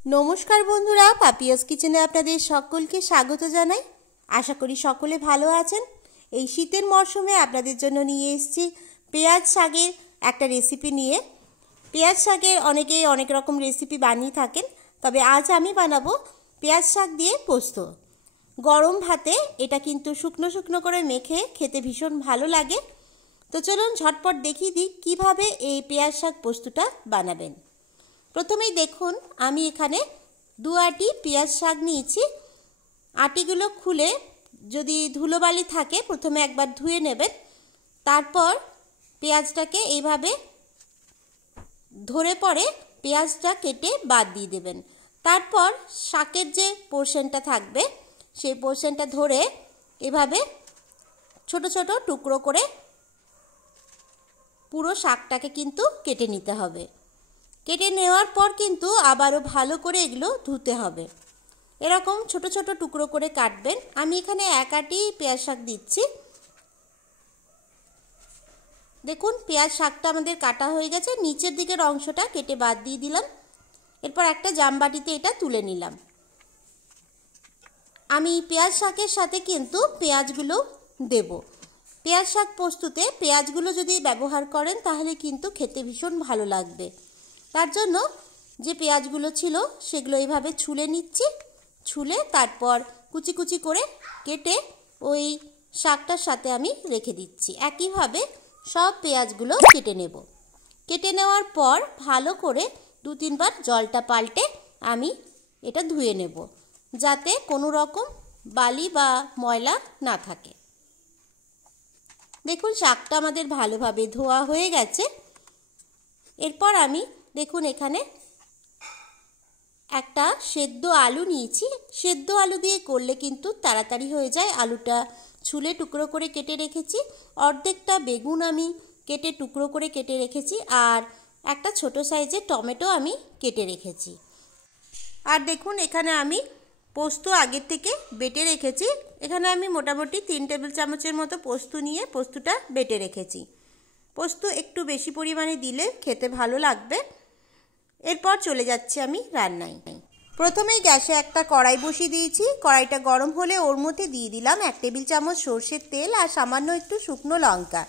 নমস্কার বন্ধুরা, পাপিয়াস কিচেনে আপনাদের সকলকে স্বাগত জানাই। আশা করি সকলে ভালো আছেন। এই শীতের মরশুমে আপনাদের জন্য নিয়ে এসেছি পেঁয়াজ শাকের একটা রেসিপি নিয়ে। পেঁয়াজ শাকের অনেকেই অনেক রকম রেসিপি বানিয়ে থাকেন, তবে আজ আমি বানাবো পেঁয়াজ শাক দিয়ে পোস্ত। গরম ভাতে এটা কিন্তু শুকনো শুকনো করে মেখে খেতে ভীষণ ভালো লাগে। তো চলুন ঝটপট দেখিয়ে দিই কীভাবে এই পেঁয়াজ শাক পোস্তটা বানাবেন। প্রথমেই দেখুন আমি এখানে 2 আটি পেঁয়াজ শাক নিয়েছি। আটিগুলো খুলে যদি ধুলোবালি থাকে প্রথমে একবার ধুয়ে নেবেন, তারপর পেঁয়াজটাকে এইভাবে ধরে পরে পেঁয়াজটা কেটে বাদ দিয়ে দেবেন। তারপর শাকের যে পোর্শনটা থাকবে সেই পোর্শনটা ধরে এভাবে ছোট ছোট টুকরো করে পুরো শাকটাকে কিন্তু কেটে নিতে হবে। কেটে নেওয়ার পর কিন্তু আবারও ভালো করে এগুলো ধুতে হবে। এরকম ছোট ছোট টুকরো করে কাটবেন। আমি এখানে 1 আটি পেঁয়াজ শাক দিচ্ছি। দেখুন পেঁয়াজ শাকটা আমাদের কাটা হয়ে গেছে, নিচের দিকের অংশটা কেটে বাদ দিয়ে দিলাম। এরপর একটা জামবাটিতে এটা তুলে নিলাম। আমি পেঁয়াজ শাকের সাথে কিন্তু পেঁয়াজগুলো দেব। পেঁয়াজ শাক পোস্ততে পেঁয়াজগুলো যদি ব্যবহার করেন তাহলে কিন্তু খেতে ভীষণ ভালো লাগবে। তার জন্য যে পেঁয়াজগুলো ছিল সেগুলো এইভাবে ছুলে নিচ্ছি। ছুলে তারপর কুচি কুচি করে কেটে ওই শাকটার সাথে আমি রেখে দিচ্ছি। একইভাবে সব পেঁয়াজগুলো কেটে নেব। কেটে নেওয়ার পর ভালো করে 2-3 বার জলটা পাল্টে আমি এটা ধুয়ে নেব, যাতে কোনো রকম বালি বা ময়লা না থাকে। দেখুন শাকটা আমাদের ভালোভাবে ধোয়া হয়ে গেছে। এরপর আমি দেখুন এখানে একটা সেদ্ধ আলু নিয়েছি। সেদ্ধ আলু দিয়ে করলে কিন্তু তাড়াতাড়ি হয়ে যায়। আলুটা ছুলে টুকরো করে কেটে রেখেছি। অর্ধেকটা বেগুন আমি কেটে টুকরো করে কেটে রেখেছি, আর একটা ছোট সাইজের টমেটো আমি কেটে রেখেছি। আর দেখুন এখানে আমি পোস্ত আগের থেকে বেটে রেখেছি। এখানে আমি মোটামুটি 3 টেবিল চামচের মতো পোস্ত নিয়ে পোস্তটা বেটে রেখেছি। পোস্ত একটু বেশি পরিমাণে দিলে খেতে ভালো লাগবে। এরপর চলে যাচ্ছি আমি রান্নায়। প্রথমেই গ্যাসে একটা কড়াই বসিয়ে দিয়েছি। কড়াইটা গরম হলে ওর মধ্যে দিয়ে দিলাম 1 টেবিল চামচ সর্ষের তেল আর সামান্য একটু শুকনো লঙ্কা।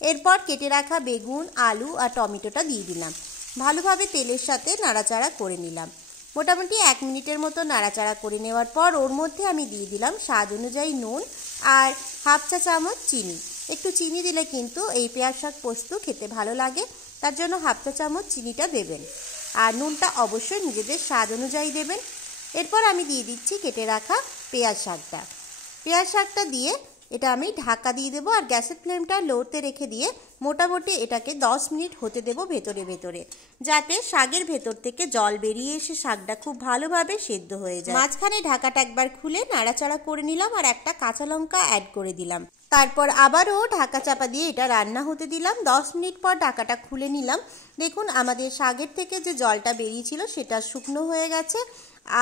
এরপর কেটে রাখা বেগুন, আলু আর টমেটোটা দিয়ে দিলাম। ভালোভাবে তেলের সাথে নাড়াচাড়া করে নিলাম। মোটামুটি 1 মিনিটের মতো নাড়াচাড়া করে নেওয়ার পর ওর মধ্যে আমি দিয়ে দিলাম স্বাদ অনুযায়ী নুন আর হাফ চা চামচ চিনি। একটু চিনি দিলে কিন্তু এই পেঁয়াজ শাক পোস্ত খেতে ভালো লাগে, তার জন্য হাফ চা চামচ চিনিটা দেবেন। আর নুনটা অবশ্যই নিজেদের স্বাদ অনুযায়ী দেবেন। এরপর আমি দিয়ে দিচ্ছি কেটে রাখা পেঁয়াজ শাকটা। পেঁয়াজ শাকটা দিয়ে এটা আমি ঢাকা দিয়ে দেবো, আর গ্যাসের ফ্লেমটা লোতে রেখে দিয়ে মোটামুটি এটাকে 10 মিনিট হতে দেবো ভেতরে ভেতরে, যাতে শাকের ভেতর থেকে জল বেরিয়ে এসে শাকটা খুব ভালোভাবে সেদ্ধ হয়ে যায়। মাঝখানে ঢাকাটা একবার খুলে নাড়াচাড়া করে নিলাম আর একটা কাঁচা লঙ্কা অ্যাড করে দিলাম। তারপর আবারও ঢাকা চাপা দিয়ে এটা রান্না হতে দিলাম। 10 মিনিট পর ঢাকাটা খুলে নিলাম। দেখুন আমাদের শাকের থেকে যে জলটা বেরিয়েছিল সেটা শুকনো হয়ে গেছে,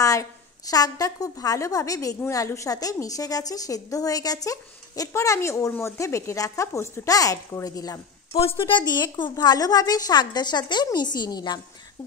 আর শাকটা খুব ভালোভাবে বেগুন আলুর সাথে মিশে গেছে, সেদ্ধ হয়ে গেছে। এরপর আমি ওর মধ্যে বেটে রাখা পোস্তটা অ্যাড করে দিলাম। পোস্তটা দিয়ে খুব ভালোভাবে শাকটার সাথে মিশিয়ে নিলাম।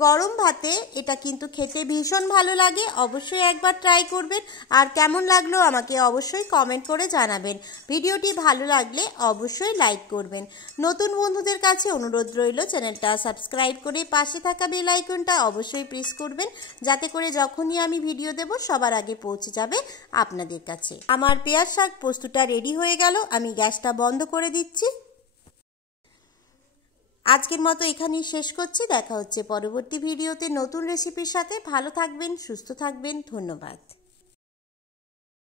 গরম ভাতে এটা কিন্তু খেতে ভীষণ ভালো লাগে। অবশ্যই একবার ট্রাই করবেন, আর কেমন লাগলো আমাকে অবশ্যই কমেন্ট করে জানাবেন। ভিডিওটি ভালো লাগলে অবশ্যই লাইক করবেন। নতুন বন্ধুদের কাছে অনুরোধ রইল চ্যানেলটা সাবস্ক্রাইব করে পাশে থাকা বেল আইকনটা অবশ্যই প্রেস করবেন, যাতে করে যখনই আমি ভিডিও দেব সবার আগে পৌঁছে যাবে আপনাদের কাছে। আমার পেঁয়াজ শাক পোস্তটা রেডি হয়ে গেল। আমি গ্যাসটা বন্ধ করে দিচ্ছি। আজকের মতো এখানেই শেষ করছি। দেখা হচ্ছে পরবর্তী ভিডিওতে নতুন রেসিপির সাথে। ভালো থাকবেন, সুস্থ থাকবেন। ধন্যবাদ।